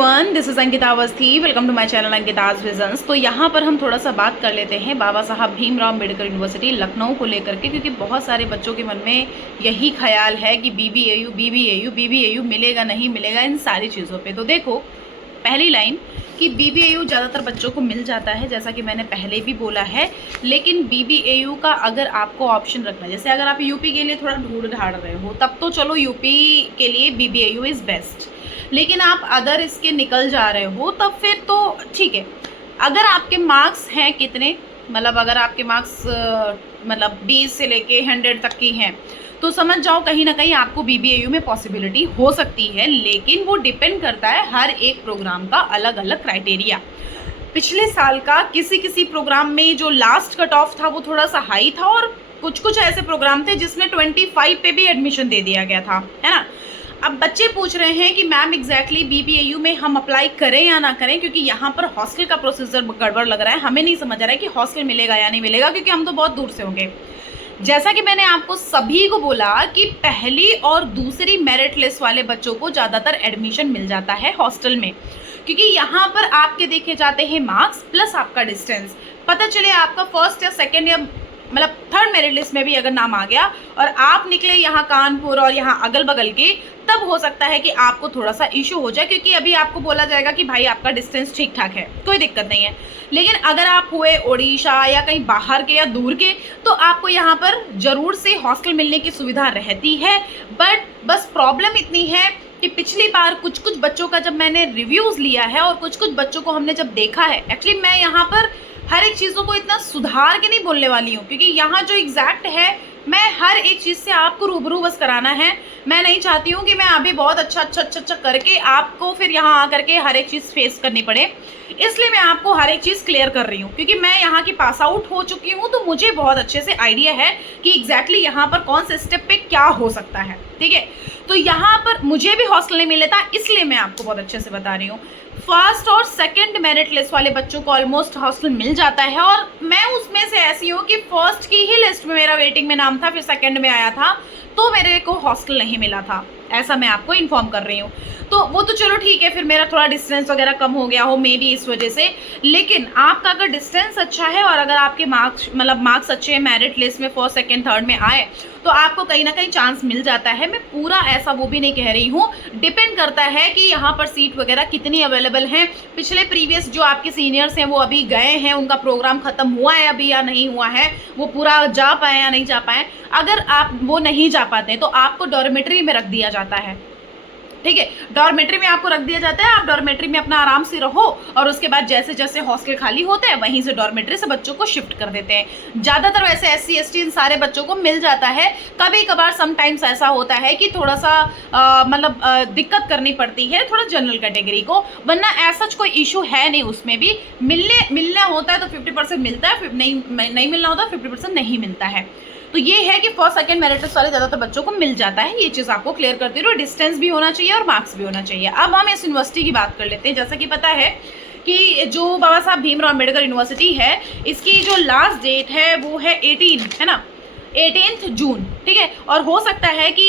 Everyone, this is Ankita Awasthi. Welcome to my channel Ankita's visions. तो यहाँ पर हम थोड़ा सा बात कर लेते हैं बाबा साहब भीमराव अम्बेडकर यूनिवर्सिटी लखनऊ को लेकर के, क्योंकि बहुत सारे बच्चों के मन में यही ख्याल है कि बीबीएयू मिलेगा नहीं मिलेगा इन सारी चीज़ों पे। तो देखो, पहली लाइन कि बीबीएयू ज़्यादातर बच्चों को मिल जाता है, जैसा कि मैंने पहले भी बोला है। लेकिन बीबीएयू का अगर आपको ऑप्शन रखना है, जैसे अगर आप यूपी के लिए थोड़ा ढूंढ ढाड़ रहे हो, तब तो चलो यूपी के लिए बीबीएयू इज़ बेस्ट। लेकिन आप अदर इसके निकल जा रहे हो तब फिर तो ठीक है। अगर आपके मार्क्स हैं कितने, मतलब अगर आपके मार्क्स मतलब 20 से लेके 100 तक की हैं, तो समझ जाओ कहीं ना कहीं आपको बीबीएयू में पॉसिबिलिटी हो सकती है। लेकिन वो डिपेंड करता है हर एक प्रोग्राम का अलग अलग क्राइटेरिया। पिछले साल का किसी किसी प्रोग्राम में जो लास्ट कट ऑफ था वो थोड़ा सा हाई था, और कुछ कुछ ऐसे प्रोग्राम थे जिसमें 25 पे भी एडमिशन दे दिया गया था, है ना। अब बच्चे पूछ रहे हैं कि मैम एग्जैक्टली बीबीएयू में हम अप्लाई करें या ना करें, क्योंकि यहाँ पर हॉस्टल का प्रोसीजर गड़बड़ लग रहा है। हमें नहीं समझ आ रहा है कि हॉस्टल मिलेगा या नहीं मिलेगा, क्योंकि हम तो बहुत दूर से होंगे। जैसा कि मैंने आपको सभी को बोला कि पहली और दूसरी मेरिट लिस्ट वाले बच्चों को ज़्यादातर एडमिशन मिल जाता है हॉस्टल में, क्योंकि यहाँ पर आपके देखे जाते हैं मार्क्स प्लस आपका डिस्टेंस। पता चले आपका फर्स्ट या सेकेंड या मतलब थर्ड मेरिट लिस्ट में भी अगर नाम आ गया और आप निकले यहाँ कानपुर और यहाँ अगल बगल के, तब हो सकता है कि आपको थोड़ा सा इशू हो जाए, क्योंकि अभी आपको बोला जाएगा कि भाई आपका डिस्टेंस ठीक ठाक है, कोई दिक्कत नहीं है। लेकिन अगर आप हुए उड़ीसा या कहीं बाहर के या दूर के, तो आपको यहाँ पर ज़रूर से हॉस्टल मिलने की सुविधा रहती है। बट बस प्रॉब्लम इतनी है कि पिछली बार कुछ कुछ बच्चों का जब मैंने रिव्यूज़ लिया है और कुछ कुछ बच्चों को हमने जब देखा है, एक्चुअली मैं यहाँ पर हर एक चीज़ों को इतना सुधार के नहीं बोलने वाली हूँ, क्योंकि यहाँ जो एग्जैक्ट है मैं हर एक चीज़ से आपको रूबरू बस कराना है। मैं नहीं चाहती हूँ कि मैं अभी बहुत अच्छा करके आपको फिर यहाँ आकर के हर एक चीज़ फेस करनी पड़े। इसलिए मैं आपको हर एक चीज़ क्लियर कर रही हूँ, क्योंकि मैं यहाँ की पास आउट हो चुकी हूँ, तो मुझे बहुत अच्छे से आइडिया है कि एग्जैक्टली यहाँ पर कौन से स्टेप पे क्या हो सकता है। ठीक है, तो यहाँ पर मुझे भी हॉस्टल नहीं मिला था, इसलिए मैं आपको बहुत अच्छे से बता रही हूँ। फर्स्ट और सेकंड मेरिट लिस्ट वाले बच्चों को ऑलमोस्ट हॉस्टल मिल जाता है, और मैं उसमें से ऐसी हूँ कि फर्स्ट की ही लिस्ट में मेरा वेटिंग में नाम था, फिर सेकंड में आया था, तो मेरे को हॉस्टल नहीं मिला था, ऐसा मैं आपको इन्फॉर्म कर रही हूँ। तो वो तो चलो ठीक है, फिर मेरा थोड़ा डिस्टेंस वगैरह कम हो गया हो मे बी इस वजह से। लेकिन आपका अगर डिस्टेंस अच्छा है और अगर आपके मार्क्स अच्छे हैं, मेरिट लिस्ट में फर्स्ट सेकंड थर्ड में आए, तो आपको कहीं ना कहीं चांस मिल जाता है। मैं पूरा ऐसा वो भी नहीं कह रही हूँ, डिपेंड करता है कि यहाँ पर सीट वगैरह कितनी अवेलेबल हैं। पिछले प्रीवियस जो आपके सीनियर्स हैं वो अभी गए हैं, उनका प्रोग्राम खत्म हुआ है अभी या नहीं हुआ है, वो पूरा जा पाए या नहीं जा पाए। अगर आप वो नहीं जा पाते तो आपको डॉर्मेट्री में रख दिया जाता है। ठीक है, डॉर्मेट्री में आपको रख दिया जाता है, आप डॉर्मेट्री में अपना आराम से रहो, और उसके बाद जैसे जैसे हॉस्टल खाली होते हैं वहीं से डॉर्मेट्री से बच्चों को शिफ्ट कर देते हैं। ज़्यादातर वैसे SC ST इन सारे बच्चों को मिल जाता है। कभी कभार समटाइम्स ऐसा होता है कि थोड़ा सा दिक्कत करनी पड़ती है थोड़ा जनरल कैटेगरी को, वरना ऐसा कोई इशू है नहीं। उसमें भी मिलना होता है तो 50% मिलता है, नहीं मिलना होता 50% नहीं मिलता है। तो ये है कि फर्स्ट सेकंड मेरिट लिस्ट वाले ज़्यादातर बच्चों को मिल जाता है। ये चीज़ आपको क्लियर करती रहो, डिस्टेंस भी होना चाहिए और मार्क्स भी होना चाहिए। अब हम इस यूनिवर्सिटी की बात कर लेते हैं। जैसा कि पता है कि जो बाबा साहब भीमराव अम्बेडकर यूनिवर्सिटी है, इसकी जो लास्ट डेट है वो है 18, है ना, 18 जून। ठीक है, और हो सकता है कि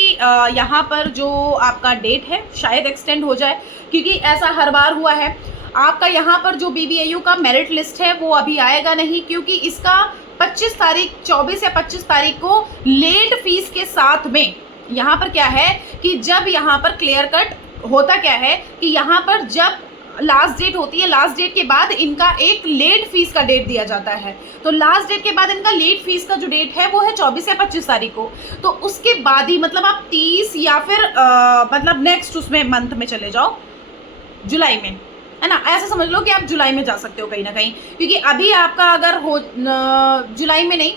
यहाँ पर जो आपका डेट है शायद एक्सटेंड हो जाए, क्योंकि ऐसा हर बार हुआ है। आपका यहाँ पर जो बीबीएयू का मेरिट लिस्ट है वो अभी आएगा नहीं, क्योंकि इसका 24 या 25 तारीख को लेट फीस के साथ में यहाँ पर क्या है कि जब यहाँ पर क्लियर कट होता क्या है कि यहाँ पर जब लास्ट डेट होती है, लास्ट डेट के बाद इनका एक लेट फीस का डेट दिया जाता है। तो लास्ट डेट के बाद इनका लेट फीस का जो डेट है वो है 24 या 25 तारीख को। तो उसके बाद ही मतलब आप 30 या फिर मतलब नेक्स्ट उसमें मंथ में चले जाओ, जुलाई में, है ना, ऐसा समझ लो कि आप जुलाई में जा सकते हो कहीं ना कहीं, क्योंकि अभी आपका अगर हो जुलाई में नहीं,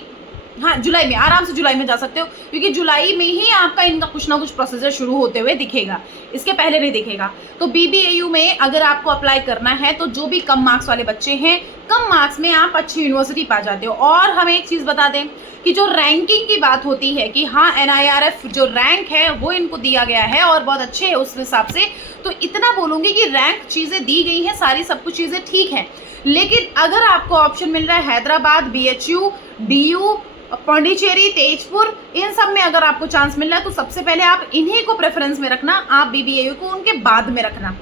हाँ जुलाई में, आराम से जुलाई में जा सकते हो, क्योंकि जुलाई में ही आपका इनका कुछ ना कुछ प्रोसीजर शुरू होते हुए दिखेगा, इसके पहले नहीं दिखेगा। तो बीबीएयू में अगर आपको अप्लाई करना है तो जो भी कम मार्क्स वाले बच्चे हैं, कम मार्क्स में आप अच्छी यूनिवर्सिटी पा जाते हो। और हम एक चीज़ बता दें कि जो रैंकिंग की बात होती है कि हाँ NIRF जो रैंक है वो इनको दिया गया है और बहुत अच्छे है उस हिसाब से, तो इतना बोलूँगी कि रैंक चीज़ें दी गई हैं, सारी सब कुछ चीज़ें ठीक हैं। लेकिन अगर आपको ऑप्शन मिल रहा है हैदराबाद, BHU, DU, पौंडीचेरी, तेजपुर, इन सब में अगर आपको चांस मिल रहा है तो सबसे पहले आप इन्हीं को प्रेफरेंस में रखना, आप बीबीएयू को उनके बाद में रखना।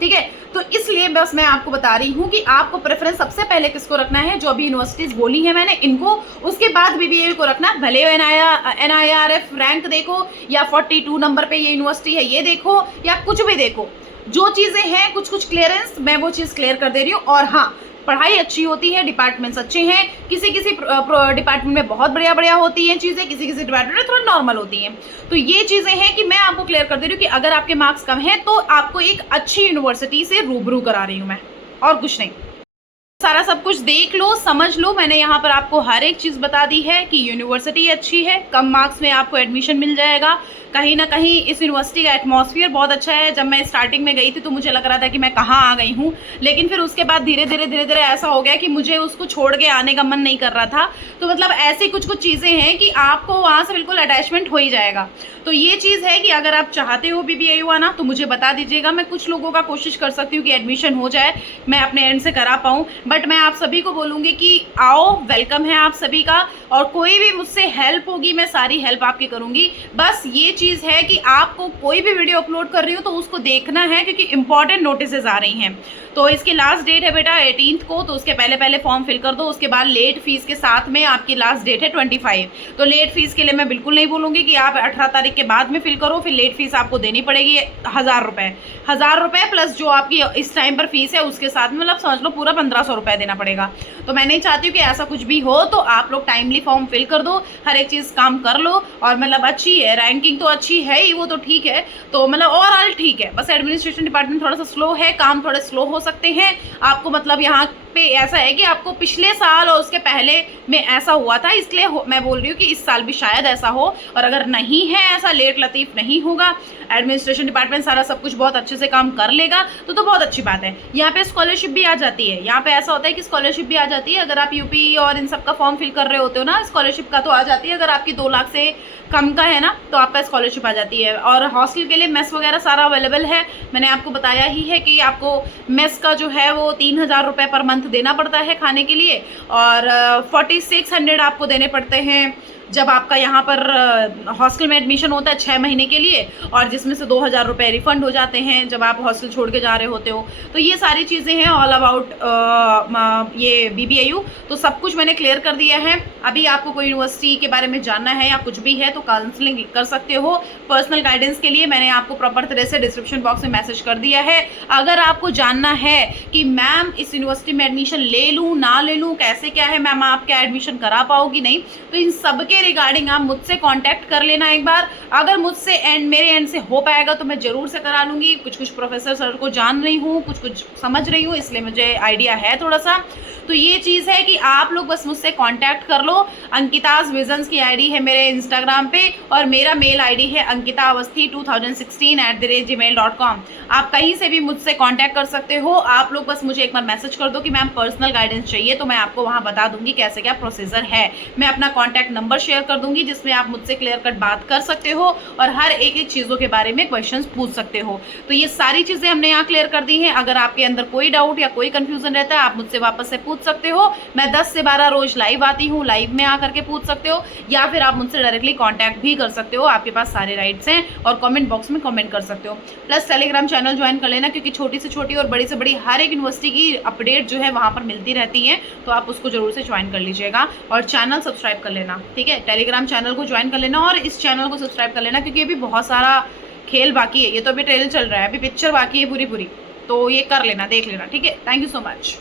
ठीक है। तो इसलिए बस मैं आपको बता रही हूँ कि आपको प्रेफरेंस सबसे पहले किसको रखना है, जो अभी यूनिवर्सिटीज बोली है मैंने इनको, उसके बाद बीबीएयू को रखना। भले NIRF रैंक देखो या 42 नंबर पे ये यूनिवर्सिटी है ये देखो या कुछ भी देखो, जो चीजें हैं कुछ कुछ क्लियरेंस मैं वो चीज क्लियर कर दे रही हूँ। और हाँ, पढ़ाई अच्छी होती है, डिपार्टमेंट्स अच्छे हैं, किसी किसी डिपार्टमेंट में बहुत बढ़िया बढ़िया होती हैं चीज़ें, किसी किसी डिपार्टमेंट में थोड़ा नॉर्मल होती हैं। तो ये चीज़ें हैं कि मैं आपको क्लियर कर दे रही हूँ कि अगर आपके मार्क्स कम हैं तो आपको एक अच्छी यूनिवर्सिटी से रूबरू करा रही हूँ मैं, और कुछ नहीं। सारा सब कुछ देख लो, समझ लो, मैंने यहाँ पर आपको हर एक चीज़ बता दी है कि यूनिवर्सिटी अच्छी है, कम मार्क्स में आपको एडमिशन मिल जाएगा। कहीं ना कहीं इस यूनिवर्सिटी का एटमॉस्फेयर बहुत अच्छा है। जब मैं स्टार्टिंग में गई थी तो मुझे लग रहा था कि मैं कहाँ आ गई हूँ, लेकिन फिर उसके बाद धीरे धीरे ऐसा हो गया कि मुझे उसको छोड़ के आने का मन नहीं कर रहा था। तो मतलब ऐसी कुछ कुछ चीज़ें हैं कि आपको वहाँ से बिल्कुल अटैचमेंट हो ही जाएगा। तो ये चीज़ है कि अगर आप चाहते हो बीबीएयू आना तो मुझे बता दीजिएगा, मैं कुछ लोगों का कोशिश कर सकती हूँ कि एडमिशन हो जाए, मैं अपने एंड से करा पाऊँ। बट मैं आप सभी को बोलूँगी कि आओ, वेलकम है आप सभी का, और कोई भी मुझसे हेल्प होगी मैं सारी हेल्प आपकी करूँगी। बस ये चीज़ है कि आपको कोई भी वीडियो अपलोड कर रही हूँ तो उसको देखना है, क्योंकि इंपॉर्टेंट नोटिसेज आ रही हैं। तो इसकी लास्ट डेट है बेटा 18 को, तो उसके पहले फॉर्म फिल कर दो। उसके बाद लेट फीस के साथ में आपकी लास्ट डेट है 25। तो लेट फीस के लिए मैं बिल्कुल नहीं बोलूँगी कि आप 18 तारीख के बाद में फिल करो, फिर लेट फीस आपको देनी पड़ेगी 1000 रुपये। 1000 रुपये प्लस जो आपकी इस टाइम पर फीस है उसके साथ में मतलब समझ लो पूरा 1500 रुपये देना पड़ेगा। तो मैं नहीं चाहती हूँ कि ऐसा कुछ भी हो, तो आप लोग टाइमली फॉर्म फिल कर दो, हर एक चीज़ काम कर लो। और मतलब अच्छी है, रैंकिंग तो अच्छी है ही, वो तो ठीक है। तो मतलब ओवरऑल ठीक है, बस एडमिनिस्ट्रेशन डिपार्टमेंट थोड़ा सा स्लो है, काम थोड़े स्लो हो सकते हैं आपको। मतलब यहाँ पे ऐसा है कि आपको पिछले साल और उसके पहले में ऐसा हुआ था, इसलिए मैं बोल रही हूँ कि इस साल भी शायद ऐसा हो। और अगर नहीं है ऐसा, लेट लतीफ़ नहीं होगा, एडमिनिस्ट्रेशन डिपार्टमेंट सारा सब कुछ बहुत अच्छे से काम कर लेगा, तो बहुत अच्छी बात है। यहाँ पे स्कॉलरशिप भी आ जाती है, यहाँ पे ऐसा होता है कि स्कॉलरशिप भी आ जाती है। अगर आप यूपी और इन सब का फॉर्म फिल कर रहे होते हो ना, स्कॉलरशिप का तो आ जाती है। अगर आपकी 2 लाख से कम का है ना तो आपका स्कॉलरशिप आ जाती है। और हॉस्टल के लिए मेस वगैरह सारा अवेलेबल है, मैंने आपको बताया ही है कि आपको मेस का जो है वो 3000 रुपये पर मंथ देना पड़ता है खाने के लिए, और 4600 आपको देने पड़ते हैं जब आपका यहाँ पर हॉस्टल में एडमिशन होता है 6 महीने के लिए, और जिसमें से 2000 रुपये रिफंड हो जाते हैं जब आप हॉस्टल छोड़ के जा रहे होते हो। तो ये सारी चीज़ें हैं ऑल अबाउट ये बीबीएयू। तो सब कुछ मैंने क्लियर कर दिया है। अभी आपको कोई यूनिवर्सिटी के बारे में जानना है या कुछ भी है तो काउंसलिंग कर सकते हो। पर्सनल गाइडेंस के लिए मैंने आपको प्रॉपर तरह से डिस्क्रिप्शन बॉक्स में मैसेज कर दिया है। अगर आपको जानना है कि मैम इस यूनिवर्सिटी में एडमिशन ले लूँ ना ले लूँ, कैसे क्या है मैम, आप क्या एडमिशन करा पाओगी नहीं, तो इन सब के रिगार्डिंग आप मुझसे कांटेक्ट कर लेना एक बार। अगर मुझसे मेरे एंड से हो पाएगा तो मैं ज़रूर से करा लूँगी। कुछ प्रोफेसर सर को जान रही हूँ, कुछ समझ रही हूँ, इसलिए मुझे आइडिया है थोड़ा सा। तो ये चीज़ है कि आप लोग बस मुझसे कांटेक्ट कर लो। अंकिताज विजन्स की आईडी है मेरे इंस्टाग्राम पे, और मेरा मेल आईडी है ankitaawasthi2016@gmail.com। आप कहीं से भी मुझसे कांटेक्ट कर सकते हो। आप लोग बस मुझे एक बार मैसेज कर दो कि मैम पर्सनल गाइडेंस चाहिए, तो मैं आपको वहाँ बता दूंगी कैसे क्या प्रोसीजर है। मैं अपना कॉन्टैक्ट नंबर शेयर कर दूंगी जिसमें आप मुझसे क्लियर कट बात कर सकते हो और हर एक चीज़ों के बारे में क्वेश्चंस पूछ सकते हो। तो ये सारी चीज़ें हमने यहाँ क्लियर कर दी हैं। अगर आपके अंदर कोई डाउट या कोई कंफ्यूजन रहता है आप मुझसे वापस से पूछ सकते हो। मैं 10 से 12 रोज लाइव आती हूँ, लाइव में आकर के पूछ सकते हो, या फिर आप मुझसे डायरेक्टली कॉन्टैक्ट भी कर सकते हो। आपके पास सारे राइट्स हैं, और कॉमेंट बॉक्स में कॉमेंट कर सकते हो। प्लस टेलीग्राम चैनल ज्वाइन कर लेना, क्योंकि छोटी से छोटी और बड़ी से बड़ी हर एक यूनिवर्सिटी की अपडेट जो है वहाँ पर मिलती रहती है, तो आप उसको जरूर से ज्वाइन कर लीजिएगा। और चैनल सब्सक्राइब कर लेना, ठीक है, टेलीग्राम चैनल को ज्वाइन कर लेना और इस चैनल को सब्सक्राइब कर लेना, क्योंकि अभी बहुत सारा खेल बाकी है। ये तो अभी ट्रेलर चल रहा है, अभी पिक्चर बाकी है पूरी, तो ये कर लेना, देख लेना, ठीक है। Thank you so much.